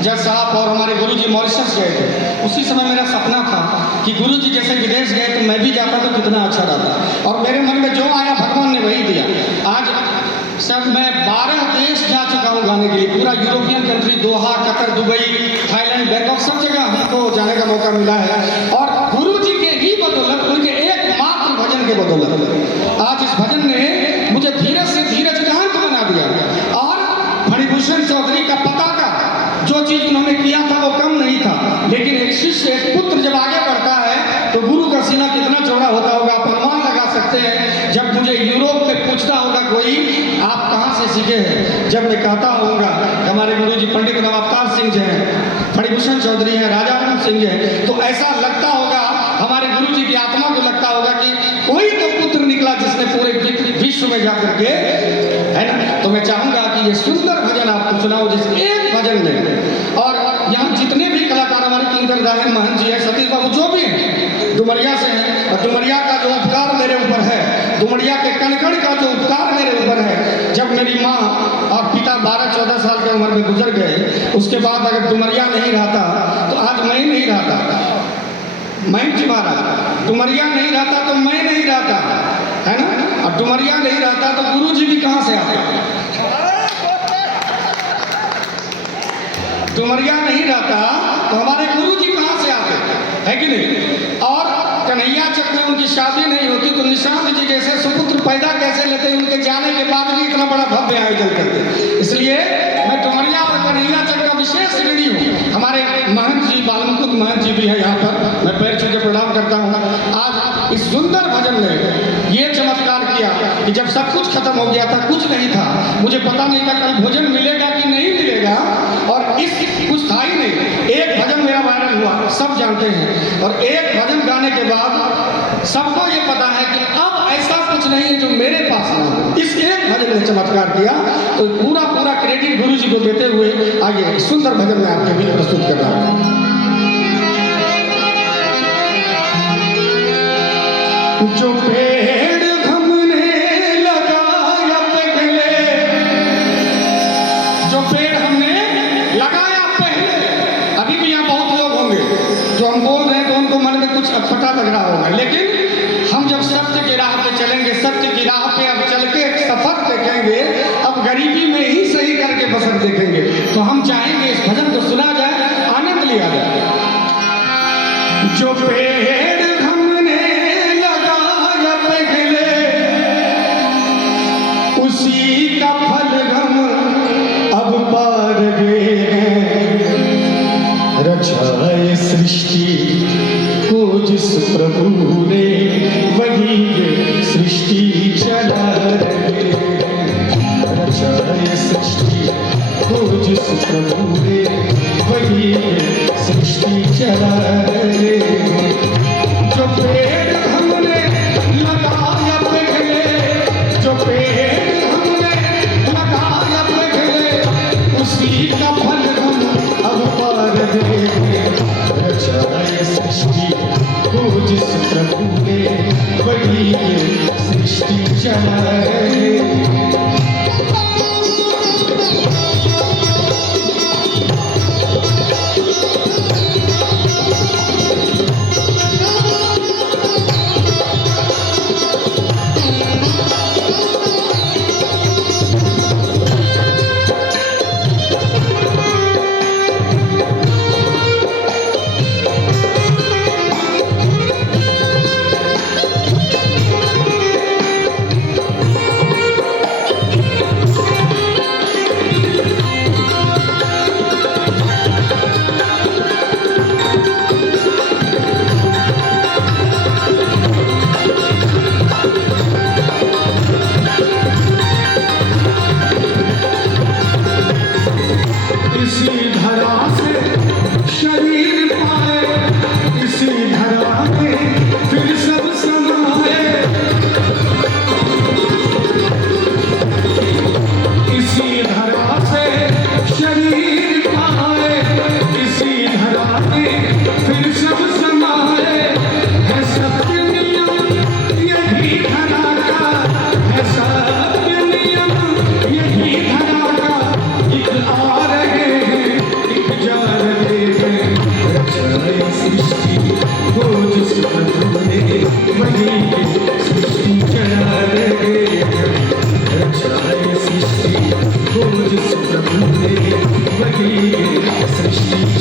जज साहब और हमारे गुरुजी मॉरिशस गए थे। उसी समय मेरा सपना था कि गुरुजी जैसे विदेश गए तो मैं भी जाता तो कितना अच्छा रहता, और मेरे मन में जो आया भगवान ने वही दिया। आज सब मैं 12 देश जा चुका हूँ गाने के लिए, पूरा यूरोपियन कंट्री, दोहा, कतर, दुबई, थाईलैंड, बैंकॉक, सब जगह हमको जाने का मौका मिला है। और गुरुजी के ही बदौलत, उनके एकमात्र भजन के बदौलत आज इस भजन ने मुझे धीरज से धीरजकांत बना दिया। और फणिभूषण चौधरी का पताका, जो चीज उन्होंने किया था वो कम नहीं था, लेकिन एक शिष्य, एक पुत्र जब आगे बढ़ता है तो गुरु का सीना कितना चौड़ा होता होगा आप अनुमान लगा सकते हैं। जब मुझे यूरोप में पूछता होगा कोई आप कहाँ से सीखे हैं, जब मैं कहता होऊंगा हमारे गुरुजी पंडित नवावतार सिंह जी हैं, फणिभूषण चौधरी हैं, राजा राम सिंह हैं, तो ऐसा लगता होगा हमारे गुरुजी की आत्मा को लगता होगा कि कोई तो पुत्र निकला जिसने पूरे विश्व में जाकर के, है ना। तो मैं चाहूंगा कि ये सुंदर भजन आपको सुनाओ जिस एक भजन में। और यहाँ जितने भी कलाकार हमारे किंकर दाहन महंत जी है, सतीश बाबू जो भी हैं, डुमरिया से हैं, और डुमरिया का जो उपकार मेरे ऊपर है, डुमरिया के कनकड़ का जो उपकार मेरे ऊपर है, जब मेरी माँ और पिता 12-14 साल की उम्र में गुजर गए, उसके बाद अगर डुमरिया नहीं रहता तो आज मैं नहीं रहता, मैं तुम्हारा, डुमरिया नहीं रहता तो मैं नहीं रहता, है ना। और डुमरिया नहीं रहता तो गुरुजी भी कहाँ से आते, डुमरिया नहीं रहता तो हमारे गुरुजी कहाँ से आते, है कि नहीं। और कन्हैया चक में उनकी शादी नहीं होती तो निशांत जी जैसे सुपुत्र पैदा कैसे लेते, उनके जाने के बाद भी इतना बड़ा भव्य आयोजन करते। इसलिए मैं डुमरिया और कन्हैया चक का विशेष ऋणी हूँ। हमारे महंत जी, बालमुकुंद महंत जी भी है यहाँ पर, मैं पैर छू के प्रणाम करता हूँ। आज इस सुंदर भजन ने ये चमत्कार किया कि जब सब कुछ खत्म हो गया था, कुछ नहीं था, मुझे पता नहीं था कल भोजन मिलेगा कि नहीं मिलेगा, और इस कुछ था ही नहीं, एक भजन मेरा वायरल हुआ, सब जानते हैं। और एक भजन गाने के बाद सबको ये पता है कि अब ऐसा कुछ नहीं है जो मेरे पास ना हो, इस एक भजन ने चमत्कार किया। तो पूरा पूरा क्रेडिट गुरु जी को देते हुए आगे सुंदर भजन में आपके बीच प्रस्तुत कर रहा हूँ। जो पेड़ हमने लगाया पहले, जो पेड़ हमने लगाया पहले, अभी भी यहाँ बहुत लोग होंगे जो हम बोल रहे हैं तो उनको मन में कुछ अटपटा लग रहा होगा, लेकिन हम जब सत्य की राह पे चलेंगे, सत्य की राह पे अब चल के एक सफर देखेंगे, अब गरीबी में ही सही करके बसर देखेंगे, तो हम चाहेंगे इस भजन को सुना जाए, आनंद लिया जाए। जो पेड़ हमने लगाया पहले, उसी का फल हम अब पा रहे हैं। रचाए सृष्टि को जिस प्रभु ने, वही ये सृष्टि चला रहे हैं। रचाए सृष्टि को जिस प्रभु ने, वही ये सृष्टि चला रहे हैं। जो पेड़ हमने लगाया पहले, जो पेड़ हमने लगाया पहले, उसी का फल हम अब पा रहे हैं। रचाए सृष्टि को जिस प्रभु ने, वही ये सृष्टि चला रहे हैं।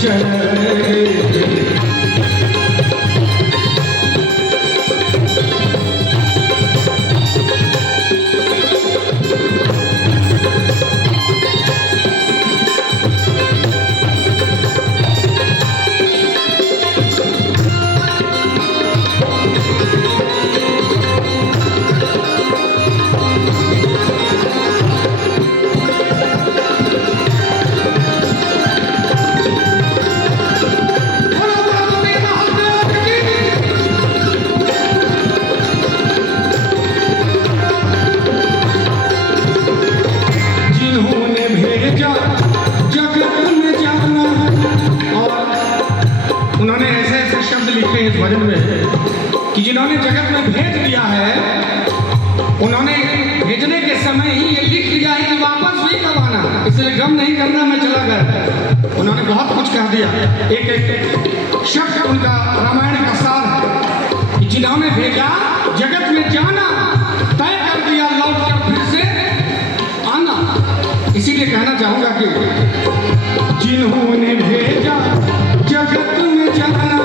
चला रहे। उन्होंने ऐसे ऐसे शब्द लिखे इस भजन में कि जिन्होंने जगत में भेज दिया है, उन्होंने भेजने के समय ही ये लिख दिया है कि वापस भी कब आना, इसलिए गम नहीं करना, मैं चला गया। उन्होंने बहुत कुछ कह दिया, एक एक शब्द उनका रामायण का सार है कि जिन्होंने भेजा जगत में जाना, तय कर दिया लौट कर फिर से आना। इसीलिए कहना चाहूंगा कि जिन्होंने भेजा जगत में जाना,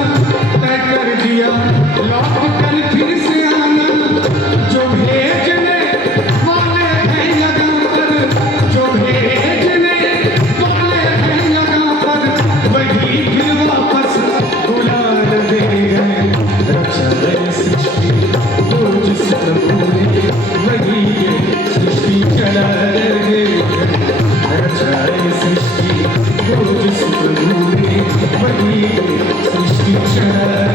तय कर दिया लौट कर फिर से आना। जो भेजने वाले हैं यहाँ पर, जो भेजने वाले हैं यहाँ पर, वही फिर वापस बुला रहे हैं। रचा सृष्टि वो जिस प्रभु ने, वही सृष्टि चला रहे हैं। रचा सृष्टि वो जिस प्रभु ने, वही सृष्टि चला